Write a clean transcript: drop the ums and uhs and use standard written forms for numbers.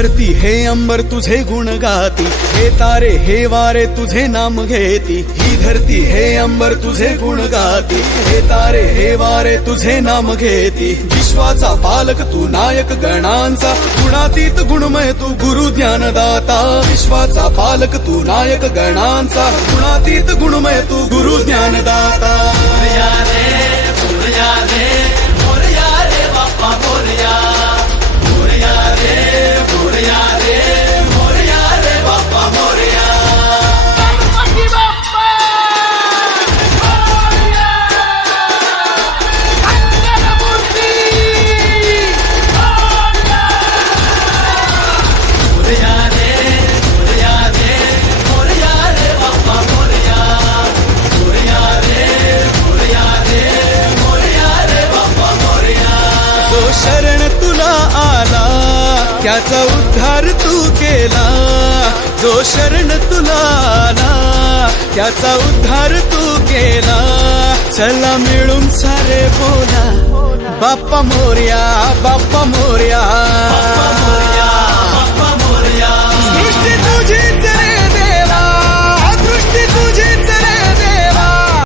धरती हे अंबर तुझे गुण गाती, हे तारे हे वारे तुझे नाम घेती। ही धरती हे अंबर तुझे गुण गाती, हे तारे हे वारे तुझे नाम घेती। विश्वाचा पालक तू नायक गणांचा, गुणातीत गुणमय तू गुरु ज्ञानदाता। विश्वाचा पालक तू नायक गणांचा, गुणातीत गुणमय तू गुरु ज्ञानदाता। मोरया रे मोरया रे बाप्पा मोरया, मोरया रे मोरया रे मोरया रे बाप्पा मोरया। गणपती बाप्पा मोरया, मंगलमूर्ती मोरया। मोरया रे मोरया रे मोरया रे बाप्पा मोरया, मोरया रे मोरया रे मोरया रे बाप्पा मोरया। जो शरण तुला आला त्याचा उद्धार तू केला, जो शरण तुला आला त्याचा उद्धार तू केला। चला मिळून सारे बोला बाप्पा मोरया, बाप्पा मोरया।